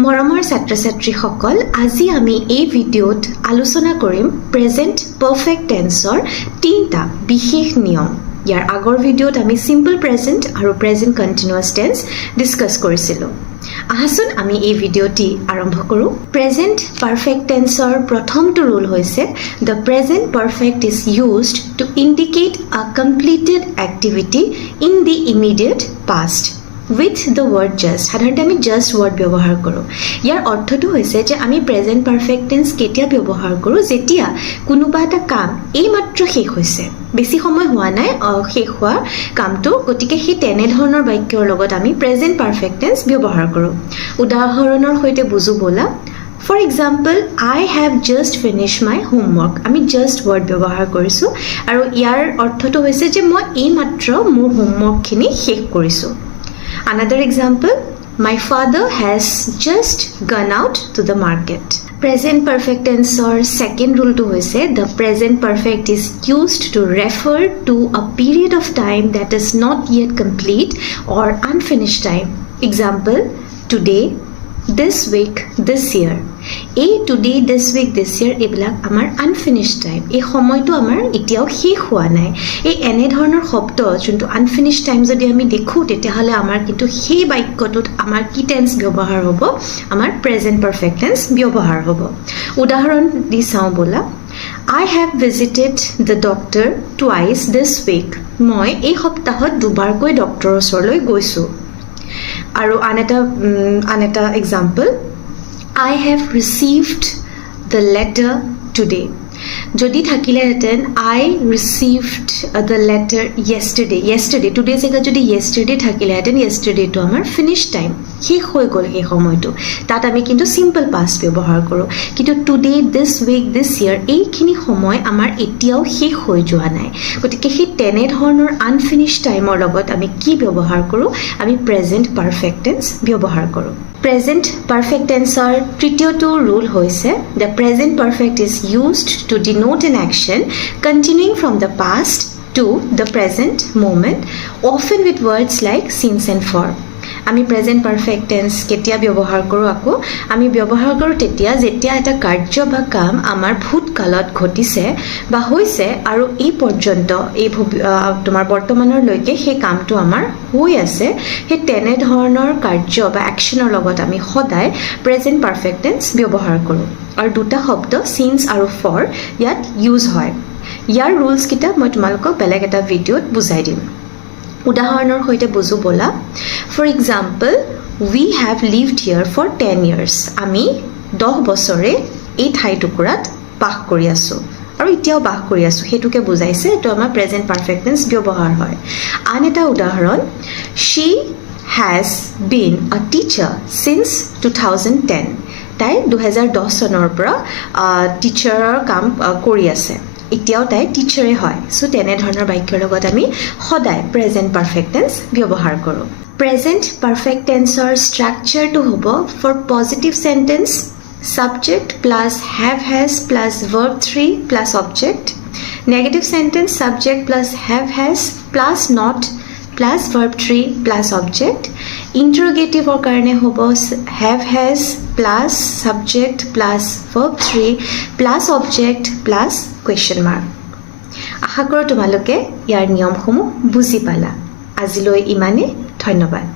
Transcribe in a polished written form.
মৰমৰ ছাত্ৰ-ছাত্ৰীসকল আজি আমি এই ভিডিঅ'ত আলোচনা কৰিম প্ৰেজেন্ট পাৰফেক্ট টেন্সৰ তিনিটা বিশেষ নিয়ম। ইয়াৰ আগৰ ভিডিঅ'ত আমি সিম্পল প্ৰেজেন্ট আৰু প্ৰেজেন্ট কন্টিনিউয়াছ টেন্স ডিসকাস কৰিছিলো। আহাচোন আমি এই ভিডিঅ'টি আৰম্ভ কৰো। প্ৰেজেন্ট পাৰফেক্ট টেন্সৰ প্ৰথমটো ৰুল হৈছে the present perfect is used to indicate a completed activity in the immediate past with the word just। সাধাৰণতে আমি just word ব্যৱহাৰ কৰোঁ। ইয়াৰ অৰ্থটো হৈছে যে আমি প্ৰেজেন্ট পাৰফেক্ট টেন্স কেতিয়া ব্যৱহাৰ কৰোঁ যেতিয়া কোনোবা এটা কাম এইমাত্ৰ শেষ হৈছে, বেছি সময় হোৱা নাই শেষ হোৱা কামটো, গতিকে সেই তেনেধৰণৰ বাক্যৰ লগত আমি প্ৰেজেন্ট পাৰফেক্ট টেন্স ব্যৱহাৰ কৰোঁ। উদাহৰণৰ সৈতে বুজো ব'লা। For example, I have just finished my homework। আমি just word ব্যৱহাৰ কৰিছোঁ আৰু ইয়াৰ অৰ্থটো হৈছে যে মই এইমাত্ৰ মোৰ হোমৱৰ্কখিনি শেষ কৰিছোঁ। Another example, my father has just gone out to the market। Present perfect tense or second rule to hoise the present perfect is used to refer to a period of time that is not yet complete or unfinished time। Example, today, this week, this year। এই today, this week, this year এইবিলাক আমাৰ unfinished time। এই সময়টো আমাৰ এতিয়াও শেষ হোৱা নাই। এই এনে ধৰণৰ শব্দ যোনটো unfinished time যদি আমি দেখো তেতিয়াহ'লে আমাৰ কিন্তু সেই বাক্যটোত আমাৰ কি টেন্স ব্যৱহাৰ হ'ব? আমাৰ present perfect tense ব্যৱহাৰ হ'ব। উদাহৰণ দি চাওঁ ব'লা। I have visited the doctor twice this week। মই এই সপ্তাহত দুবাৰকৈ ডক্টৰৰ ওচৰলৈ গৈছোঁ। আৰু আন এটা example, I have received the letter today। যদি থাকিলেহেঁতেন I received the letter yesterday today জেগাত যদি yesterday থাকিলেহেঁতেন yesterdayটো আমাৰ finish time, শেষ হৈ গ'ল সেই সময়টো, তাত আমি কিন্তু simple past ব্যৱহাৰ কৰোঁ। কিন্তু today, this week, this year এইখিনি সময় আমাৰ এতিয়াও শেষ হৈ যোৱা নাই, গতিকে সেই তেনেধৰণৰ unfinished timeৰ লগত আমি কি ব্যৱহাৰ কৰোঁ? আমি present perfect tense ব্যৱহাৰ কৰোঁ। Present perfect tenseৰ তৃতীয়টো rule হৈছে the present perfect is used to denote an action continuing from the past to the present moment, often with words like since and for। আমি প্ৰেজেন্ট পাৰফেক্ট টেন্স কেতিয়া ব্যৱহাৰ কৰোঁ? আকৌ আমি ব্যৱহাৰ কৰোঁ তেতিয়া যেতিয়া এটা কাৰ্য বা কাম আমাৰ ভূতকালত ঘটিছে বা হৈছে আৰু এই পৰ্যন্ত তোমাৰ বৰ্তমানলৈকে সেই কামটো আমাৰ হৈ আছে, সেই তেনেধৰণৰ কাৰ্য বা একশ্যনৰ লগত আমি সদায় প্ৰেজেন্ট পাৰফেক্ট টেন্স ব্যৱহাৰ কৰোঁ। আৰু দুটা শব্দ চিন্স আৰু ফৰ ইয়াত ইউজ হয়। ইয়াৰ ৰুলছকেইটা মই তোমালোকক বেলেগ এটা ভিডিঅ'ত বুজাই দিম। উদাহৰণৰ সৈতে বুজো ব'লা। For example, we have lived here for 10 years। আমি 10 বছৰে এই ঠাইটুকুৰাত বাস কৰি আছোঁ আৰু এতিয়াও বাস কৰি আছোঁ, সেইটোকে বুজাইছে, এইটো আমাৰ প্ৰেজেন্ট পাৰফেক্ট টেন্স ব্যৱহাৰ হয়। আন এটা উদাহৰণ, she has been a teacher since 2010। তাই 2010 চনৰ পৰা টিচাৰৰ কাম কৰি আছে, এতিয়াও তাই টিচাৰে হয়। চ' তেনেধৰণৰ বাক্যৰ লগত আমি সদায় প্ৰেজেন্ট পাৰফেক্ট টেন্স ব্যৱহাৰ কৰোঁ। প্ৰেজেন্ট পাৰফেক্ট টেন্সৰ ষ্ট্ৰাকচাৰটো হ'ব for positive sentence subject plus have has plus verb 3 plus object, negative sentence subject plus have has plus not plus verb 3 plus object, interrogative কাৰণে হ'ব have has plus subject plus verb 3 plus object plus question mark। আশা কৰোঁ তোমালোকে ইয়াৰ নিয়মসমূহ বুজি পালা। আজিলৈ ইমানে, ধন্যবাদ।